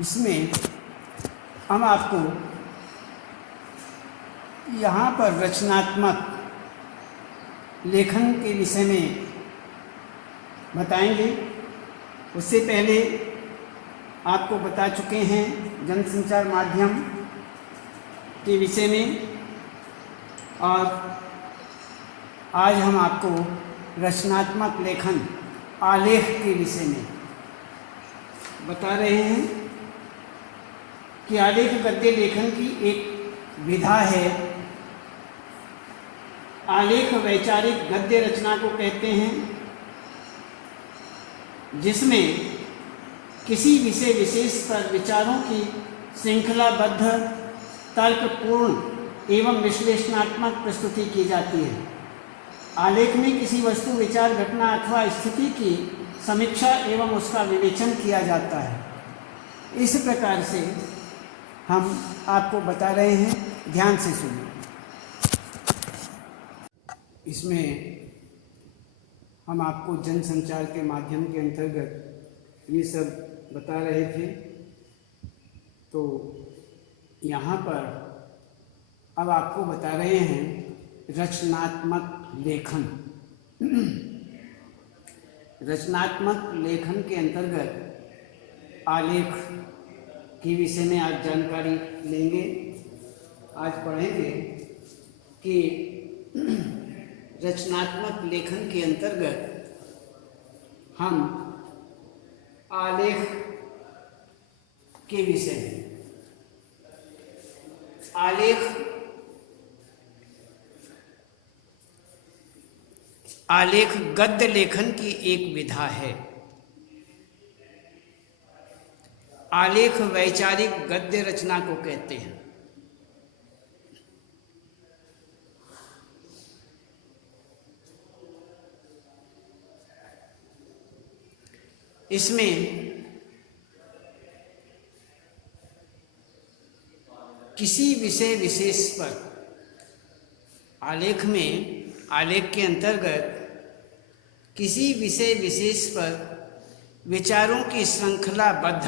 इसमें हम आपको यहाँ पर रचनात्मक लेखन के विषय में बताएंगे। उससे पहले आपको बता चुके हैं जनसंचार माध्यम के विषय में, और आज हम आपको रचनात्मक लेखन आलेख के विषय में बता रहे हैं कि आलेख गद्य लेखन की एक विधा है। आलेख वैचारिक गद्य रचना को कहते हैं, जिसमें किसी विषय विशेष पर विचारों की श्रृंखलाबद्ध तर्कपूर्ण एवं विश्लेषणात्मक प्रस्तुति की जाती है। आलेख में किसी वस्तु, विचार, घटना अथवा स्थिति की समीक्षा एवं उसका विवेचन किया जाता है। इस प्रकार से हम आपको बता रहे हैं, ध्यान से सुनिए। इसमें हम आपको जनसंचार के माध्यम के अंतर्गत ये सब बता रहे थे। तो यहाँ पर अब आपको बता रहे हैं रचनात्मक लेखन। रचनात्मक लेखन के अंतर्गत आलेख के विषय में आज जानकारी लेंगे। आज पढ़ेंगे कि रचनात्मक लेखन के अंतर्गत हम आलेख के विषय में, आलेख गद्य लेखन की एक विधा है। आलेख वैचारिक गद्य रचना को कहते हैं। इसमें किसी विषय विशेष पर, आलेख में, आलेख के अंतर्गत किसी विषय विशेष पर विचारों की श्रृंखलाबद्ध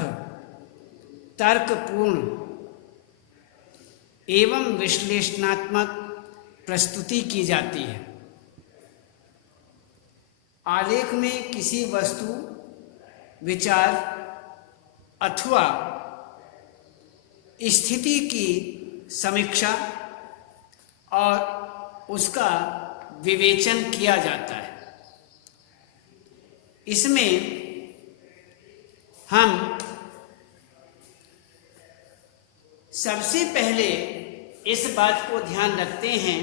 तर्कपूर्ण एवं विश्लेषणात्मक प्रस्तुति की जाती है। आलेख में किसी वस्तु, विचार अथवा स्थिति की समीक्षा और उसका विवेचन किया जाता है। इसमें हम सबसे पहले इस बात को ध्यान रखते हैं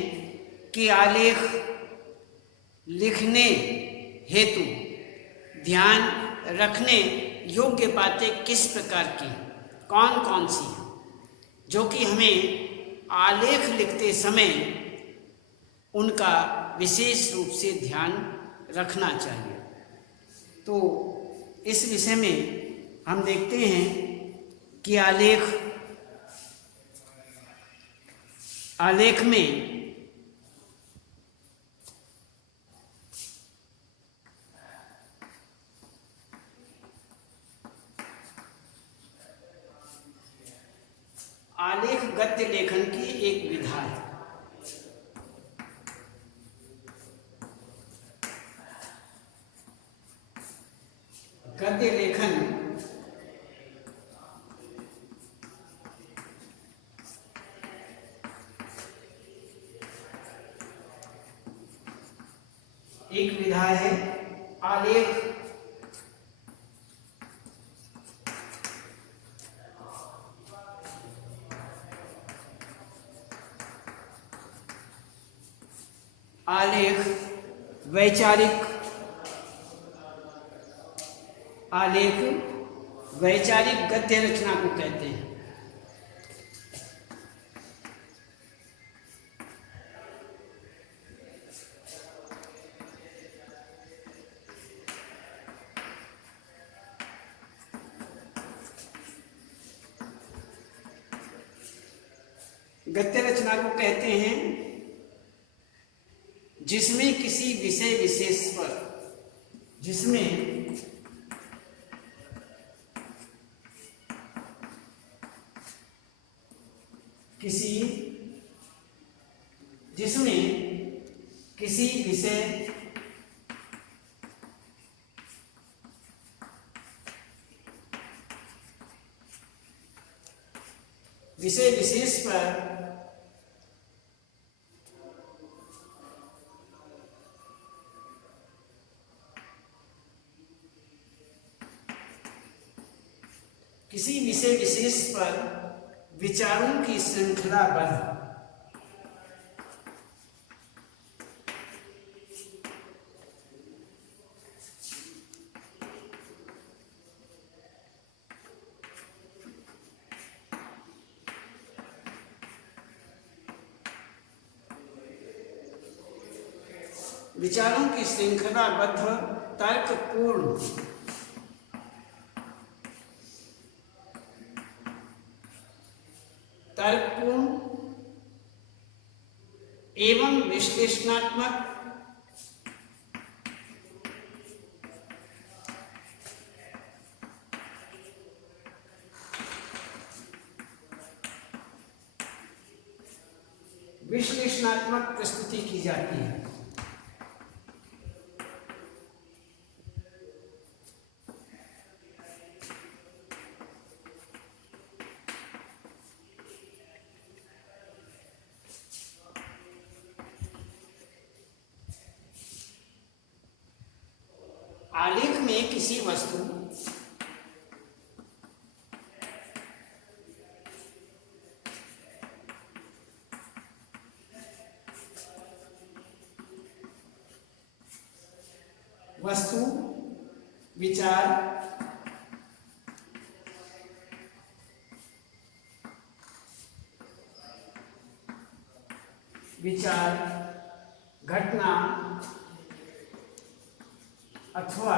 कि आलेख लिखने हेतु ध्यान रखने योग्य बातें किस प्रकार की, कौन कौन सी, जो कि हमें आलेख लिखते समय उनका विशेष रूप से ध्यान रखना चाहिए। तो इस विषय में हम देखते हैं कि आलेख में आलेख गद्य लेखन की एक विधा है। गद्य लेखन एक विधा है। आलेख वैचारिक गद्य रचना को कहते हैं। गद्य रचना को कहते हैं जिसमें किसी विषय विशेष पर, जिसमें किसी जिसमें किसी विषय विशेष पर विचारों की श्रृंखलाबद्ध तर्कपूर्ण एवं विश्लेषणात्मक प्रस्तुति की जाती है। आलेख में किसी वस्तु विचार घटना अथवा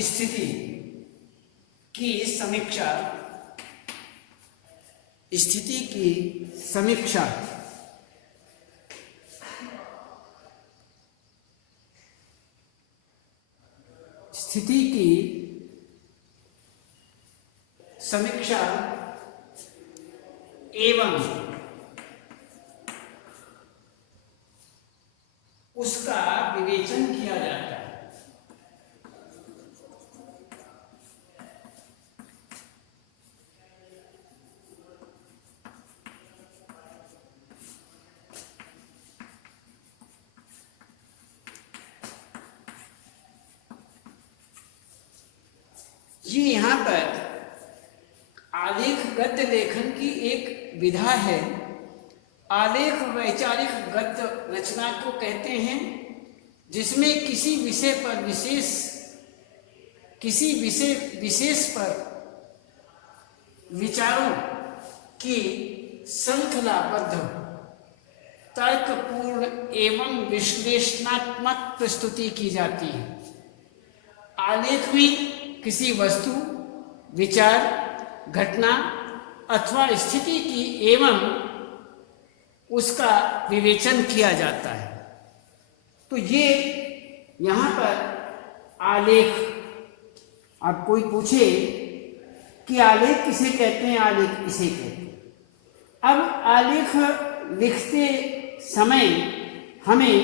स्थिति की समीक्षा एवं उसका विवेचन किया जाता है। ये यहाँ पर आलेखगत लेखन की एक विधा है। आलेख वैचारिक गद्य रचना को कहते हैं, जिसमें किसी विषय विशेष पर विचारों की श्रृंखलाबद्ध तर्कपूर्ण एवं विश्लेषणात्मक प्रस्तुति की जाती है। आलेख में किसी वस्तु, विचार, घटना अथवा स्थिति की एवं उसका विवेचन किया जाता है। तो ये यहाँ पर आलेख, आप कोई पूछे कि आलेख किसे कहते हैं, आलेख इसे कहते हैं। अब आलेख लिखते समय हमें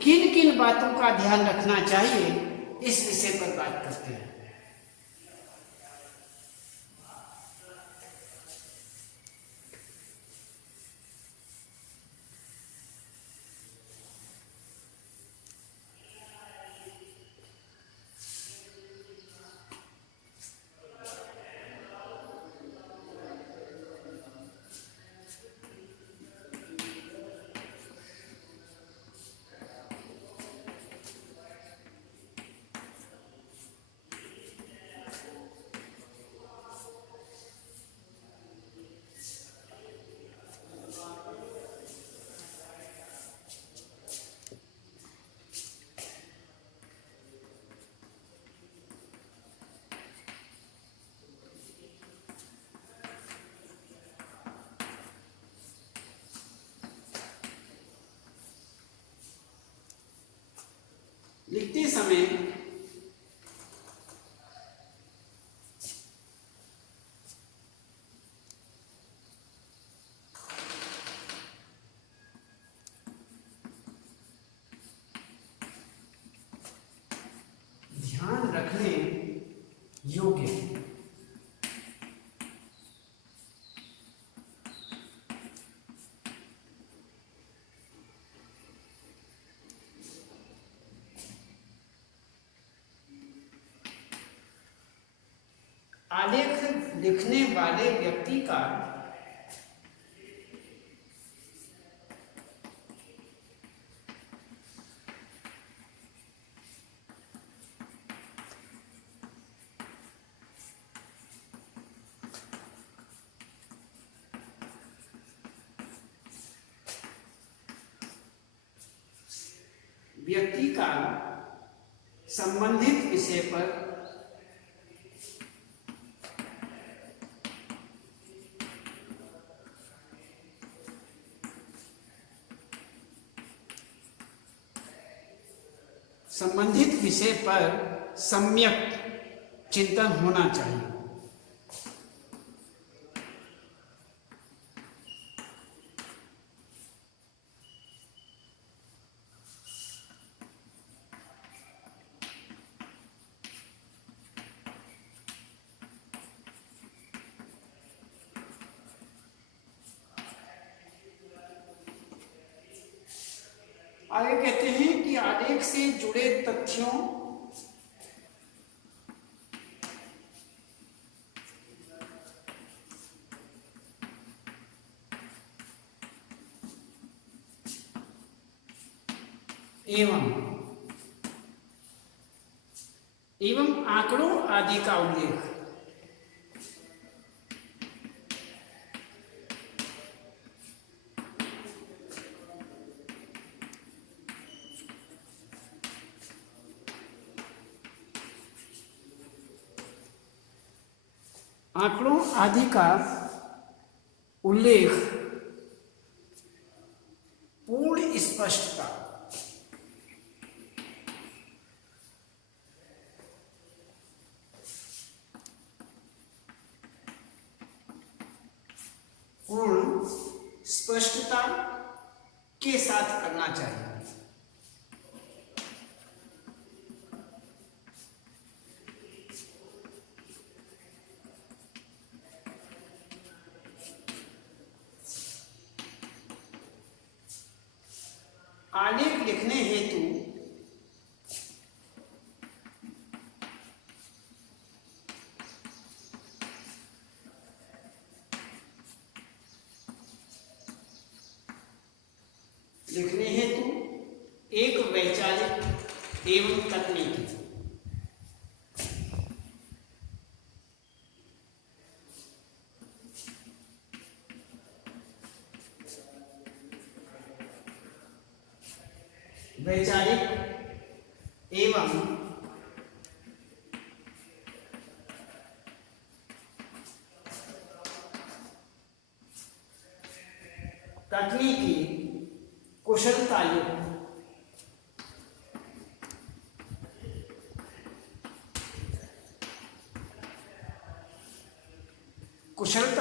किन किन बातों का ध्यान रखना चाहिए, इस विषय पर बात करते हैं। लिखते समय रखने योग्य। आलेख लिखने वाले व्यक्ति का संबंधित विषय पर सम्यक चिंतन होना चाहिए। आगे कहते हैं कि आलेख से जुड़े तथ्यों एवं आंकड़ों आदि का उल्लेख आंकड़ों आदि का उल्लेख पूर्ण स्पष्टता के साथ करना चाहिए। आलेख लिखने हेतु एक वैचारिक एवं तकनीकी एवं तकनीकी कुशलता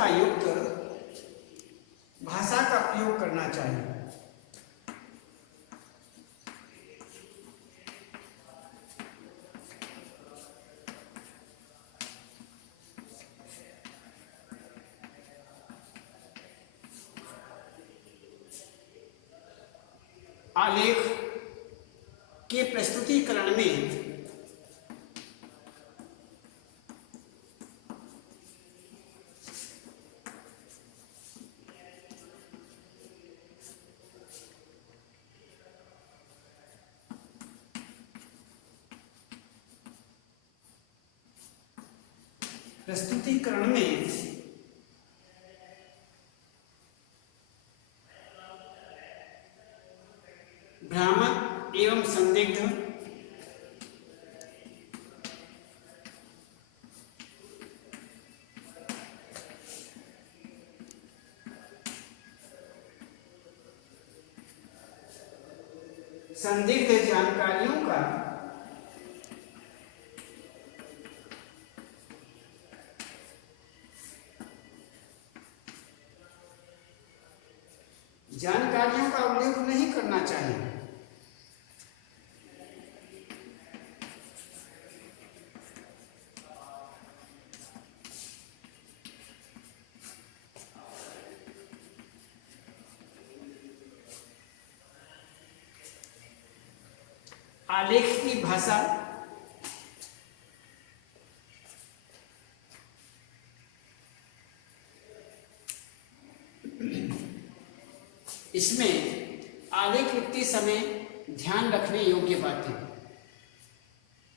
युक्त भाषा का प्रयोग करना चाहिए। आलेख के प्रस्तुतिकरण में भ्रामक एवं संदिग्ध जानकारियों का उल्लेख नहीं करना चाहिए। आलेख की भाषा इसमें आलेख लिखते समय ध्यान रखने योग्य बातें।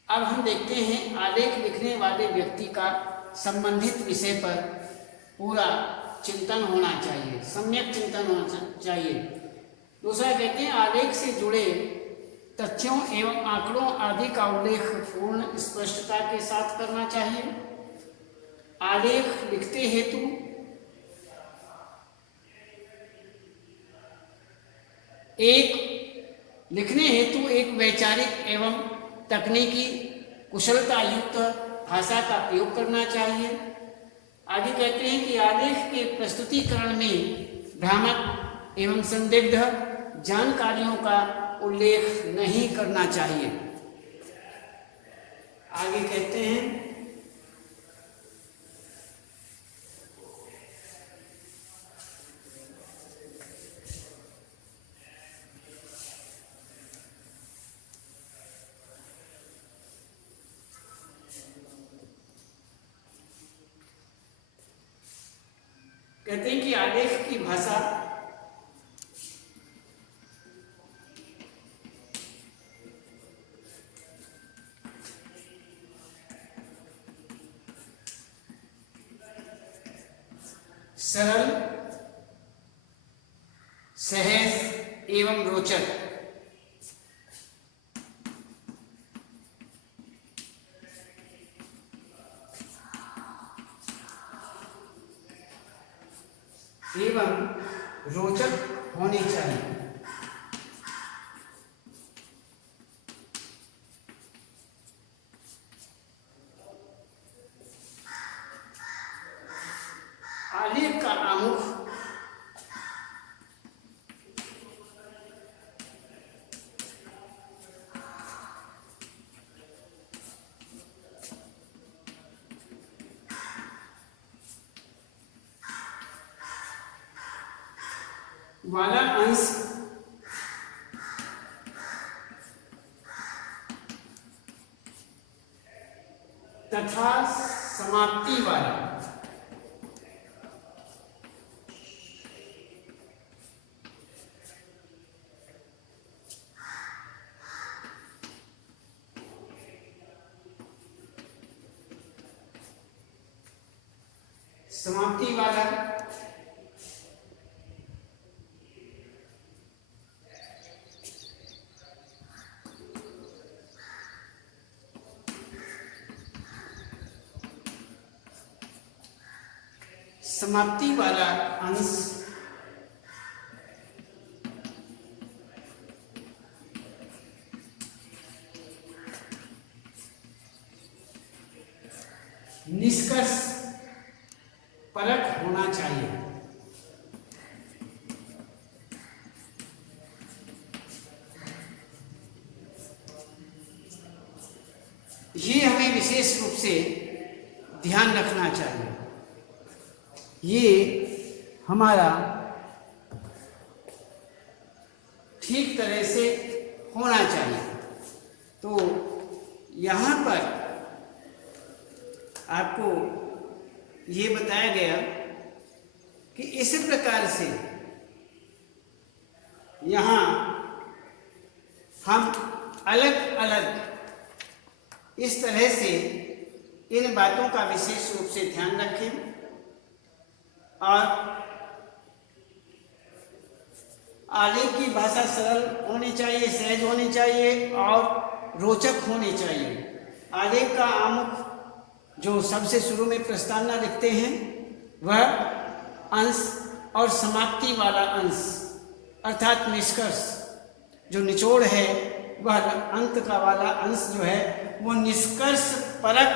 अब हम देखते हैं आलेख लिखने वाले व्यक्ति का संबंधित विषय पर पूरा चिंतन होना चाहिए, सम्यक चिंतन होना चाहिए। दूसरा कहते हैं आलेख से जुड़े तथ्यों एवं आंकड़ों आदि का उल्लेख पूर्ण स्पष्टता के साथ करना चाहिए। आलेख लिखते हेतु एक वैचारिक एवं तकनीकी कुशलता युक्त भाषा का प्रयोग करना चाहिए। आगे कहते हैं कि आलेख के प्रस्तुतिकरण में भ्रामक एवं संदिग्ध जानकारियों का उल्लेख नहीं करना चाहिए। आगे कहते हैं कि आलेख की भाषा सरल, सहज एवं रोचक होनी चाहिए। आलेख का आमुख वाला अंश तथा समाप्ति वाला समाप्ति वाला अंश निष्कर्ष परक होना चाहिए। ये हमें विशेष रूप से ध्यान रखना चाहिए। ये हमारा ठीक तरह से होना चाहिए। तो यहाँ पर आपको ये बताया गया कि इस प्रकार से यहाँ हम अलग अलग इस तरह से इन बातों का विशेष रूप से ध्यान रखें और आलेख की भाषा सरल होनी चाहिए, सहज होनी चाहिए और रोचक होनी चाहिए। आलेख का आमुख जो सबसे शुरू में प्रस्तावना लिखते हैं वह अंश और समाप्ति वाला अंश अर्थात निष्कर्ष जो निचोड़ है वह अंत का वाला अंश जो है वो निष्कर्ष परक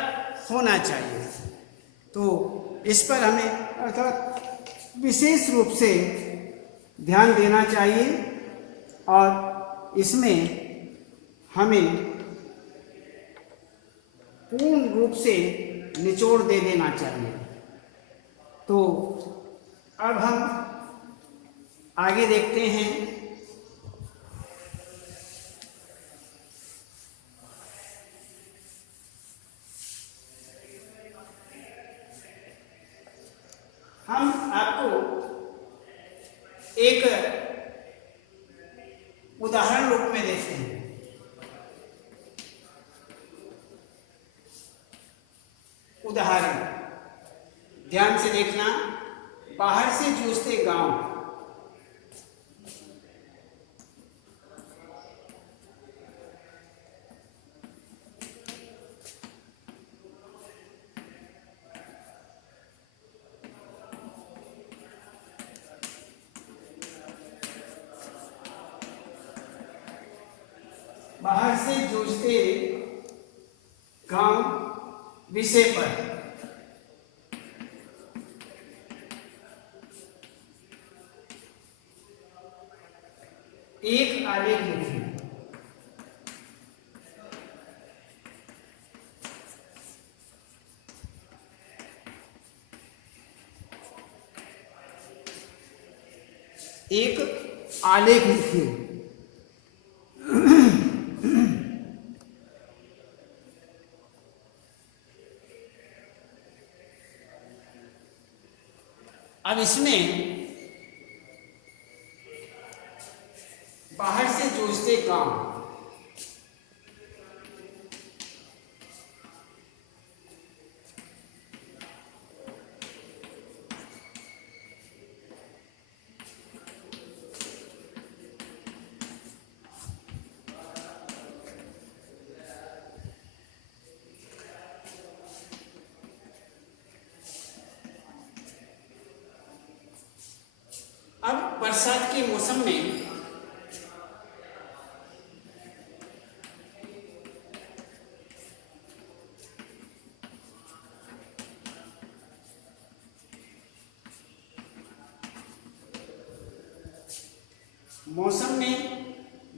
होना चाहिए। तो इस पर हमें अर्थात विशेष रूप से ध्यान देना चाहिए और इसमें हमें पूर्ण रूप से निचोड़ दे देना चाहिए। तो अब हम आगे देखते हैं हम आपको एक उदाहरण रूप में देखते हैं। उदाहरण ध्यान से देखना। बाहर से जूझते गांव, बाहर से जूझते गांव विषय पर एक आलेख लिखिए। एक आलेख लिखिए। अब इसमें बाहर से जूझते गांव, अब बरसात के मौसम में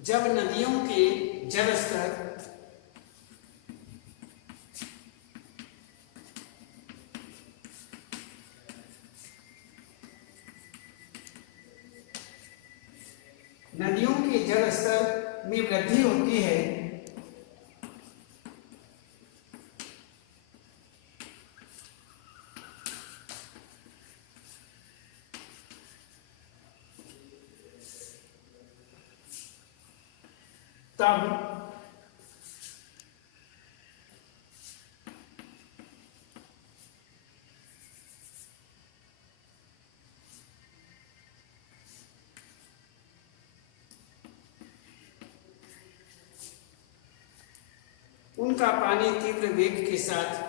जब नदियों के जल स्तर नदियों के जल स्तर में वृद्धि होती है, तब उनका पानी तीव्र वेग के साथ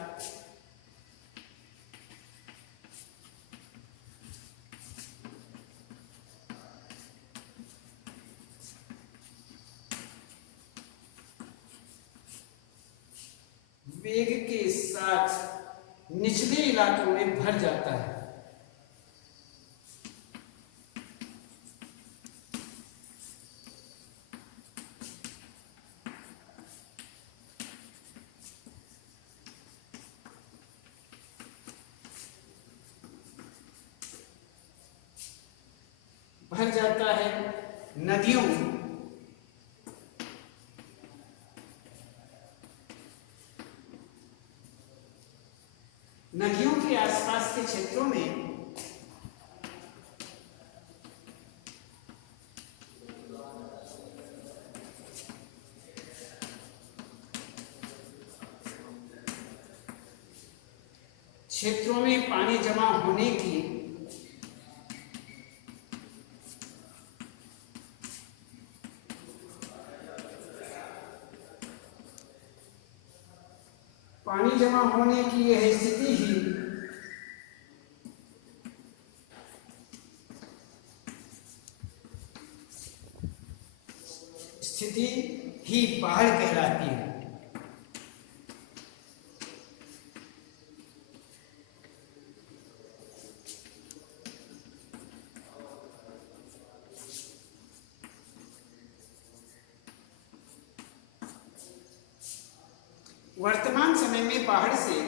निचले इलाकों में भर जाता है। भर जाता है नदियों के आसपास के क्षेत्रों में पानी जमा होने की यह स्थिति ही बाढ़ कहलाती है। वर्तमान समय में बाढ़ से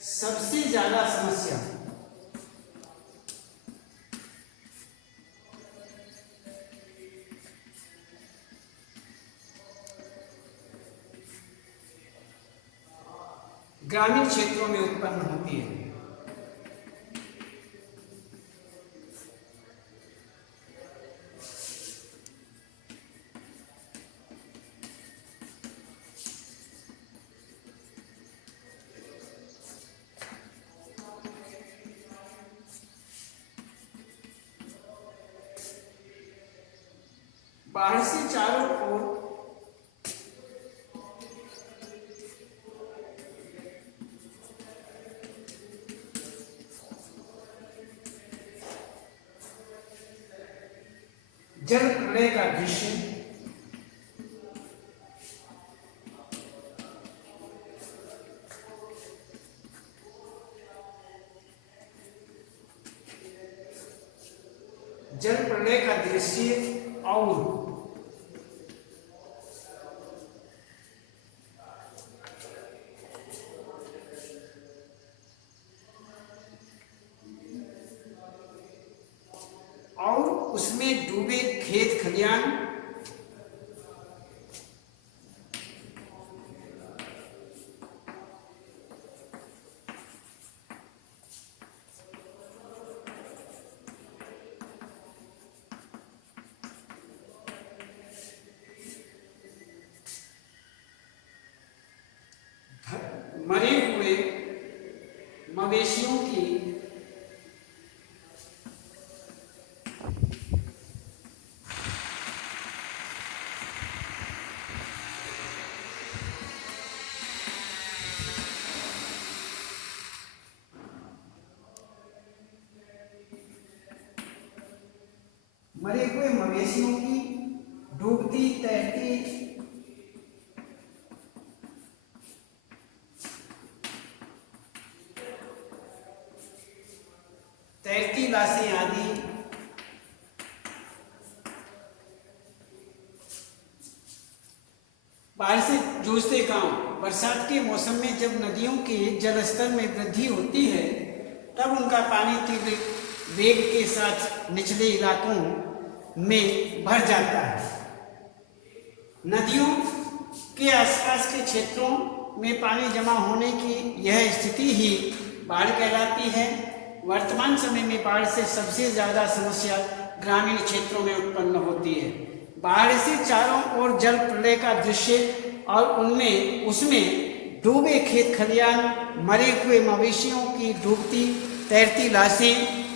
सबसे ज्यादा समस्या ग्रामीण क्षेत्रों में उत्पन्न होती है। बाहर से चारों ओर जल प्रलय का दृश्य और उसमें डूबे खेत खलियान, मरे हुए मवेशियों की डूबती तैरती लाशें आदि बाहर से जूझते गांव। बरसात के मौसम में जब नदियों के जलस्तर में वृद्धि होती है तब उनका पानी तीव्र वेग के साथ निचले इलाकों में भर जाता है। नदियों के आसपास के क्षेत्रों में पानी जमा होने की यह स्थिति ही बाढ़ कहलाती है। वर्तमान समय में बाढ़ से सबसे ज़्यादा समस्या ग्रामीण क्षेत्रों में उत्पन्न होती है। बाढ़ से चारों ओर जल प्रलय का दृश्य और उसमें डूबे खेत खलियान, मरे हुए मवेशियों की डूबती तैरती लाशें,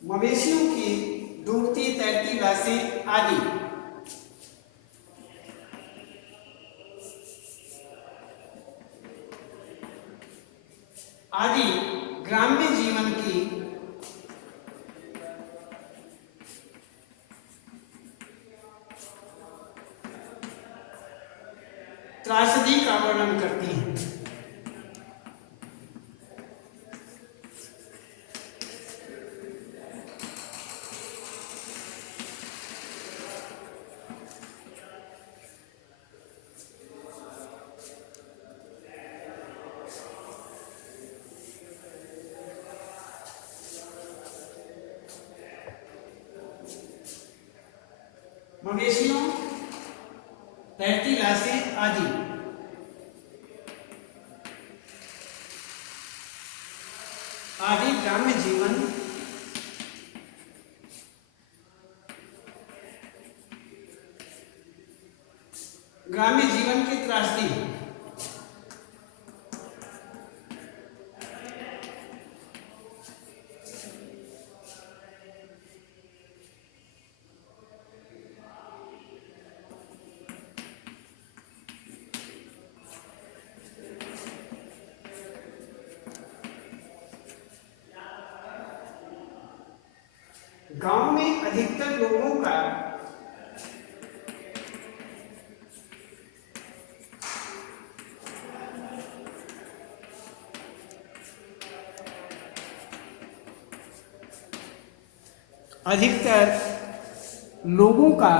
मवेशियों की डूबती तैरती लाशें आदि ग्राम्य जीवन की त्रासदी का वर्णन करती हैं। मवेशियों, तैरती लाशें आदि ग्राम्य जीवन की त्रासदी। गांव में अधिकतर लोगों का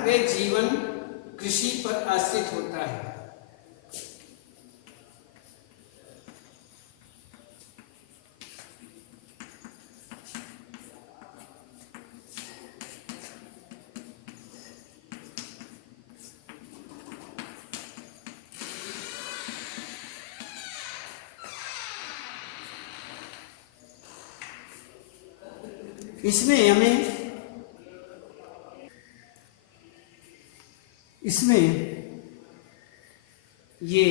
वे जीवन कृषि पर आश्रित होता है। इसमें ये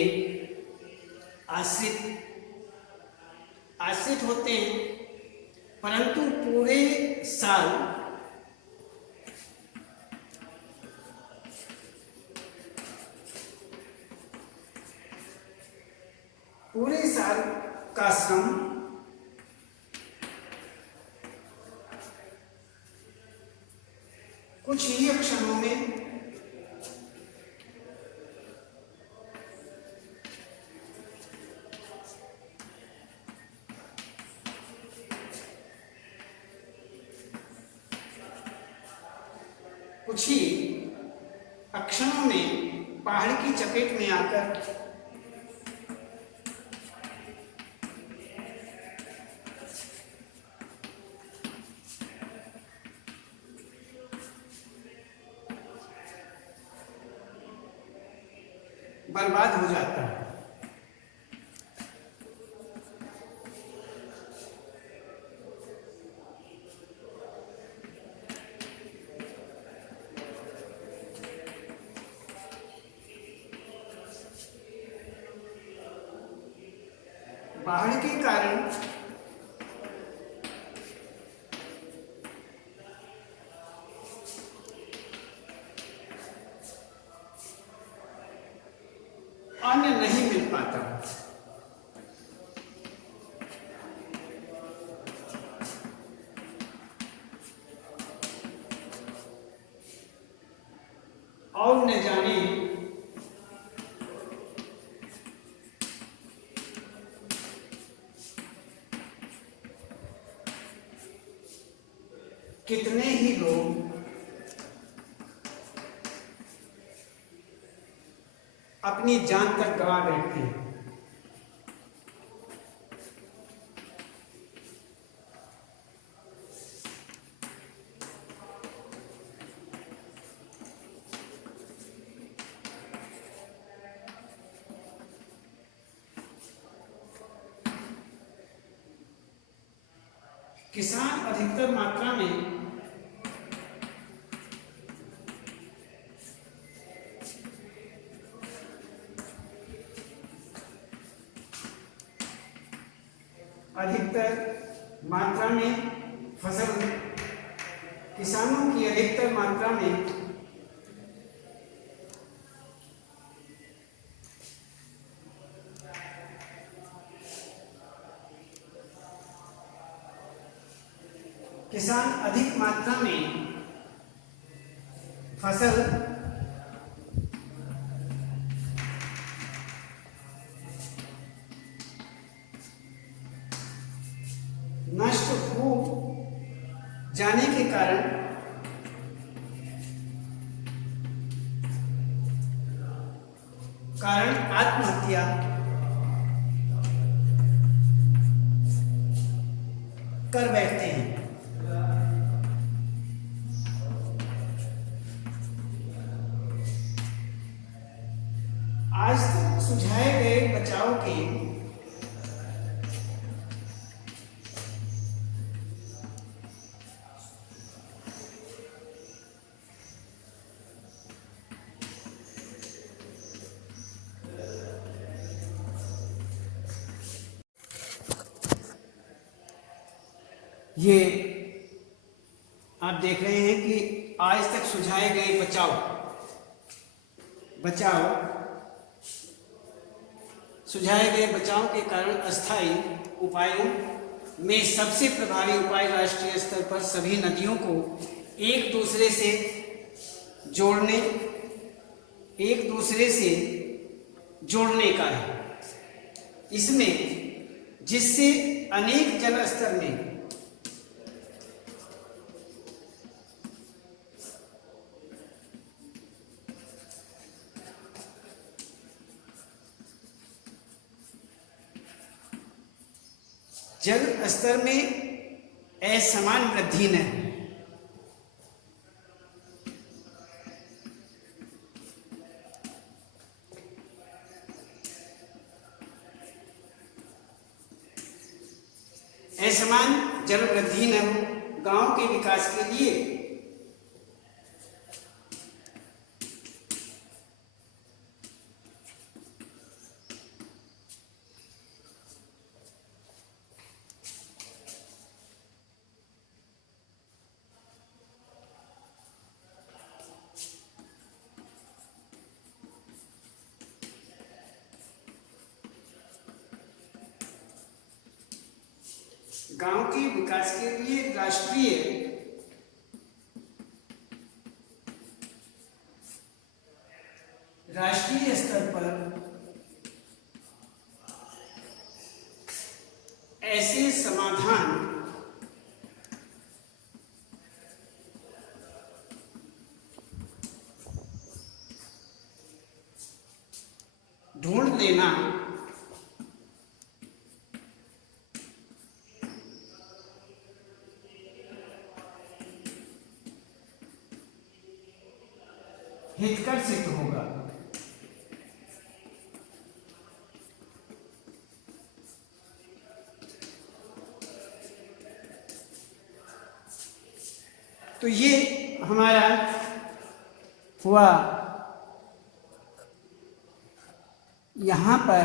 आश्रित होते हैं, परंतु पूरे साल का श्रम कुछ ही क्षणों में पहाड़ की चपेट में आकर बर्बाद हो जाता है। बाढ़ के कारण अन्न नहीं मिल पाता। और न जाने कितने ही लोग अपनी जान तक गंवा बैठते हैं। किसान अधिकतर मात्रा में किसानों की अधिकतर मात्रा में किसान अधिक मात्रा में फसल नष्ट हो जाने के कारण आत्महत्या कर बैठते हैं। आज तक सुझाए गए बचाव के ये आप देख रहे हैं कि आज तक सुझाए गए सुझाए गए बचाव के कारण अस्थायी उपायों में सबसे प्रभावी उपाय राष्ट्रीय स्तर पर सभी नदियों को एक दूसरे से जोड़ने का है। इसमें जिससे अनेक जल स्तर में जल स्तर में असमान वृद्धि न हो। असमान जल वृद्धि न हो, गांव के विकास के लिए गांव के विकास के लिए राष्ट्रीय स्तर पर ऐसे समाधान ढूंढ लेना हितकर सिद्ध होगा। तो ये हमारा हुआ यहाँ पर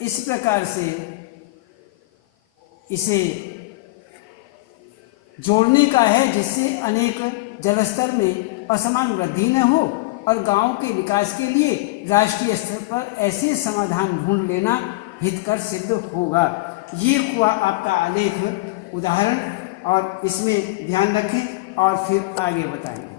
इस प्रकार से इसे जोड़ने का है जिससे अनेक जलस्तर में असमान वृद्धि न हो और गांव के विकास के लिए राष्ट्रीय स्तर पर ऐसे समाधान ढूंढ लेना हितकर सिद्ध होगा। ये हुआ आपका आलेख उदाहरण, और इसमें ध्यान रखें और फिर आगे बताएं।